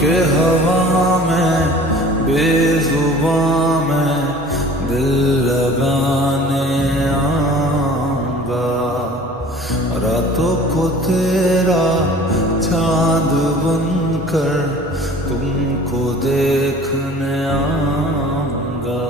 के हवा में बेजुबां में दिल लगाने आऊंगा। रातों को तेरा चांद बनकर तुमको देखने आऊंगा।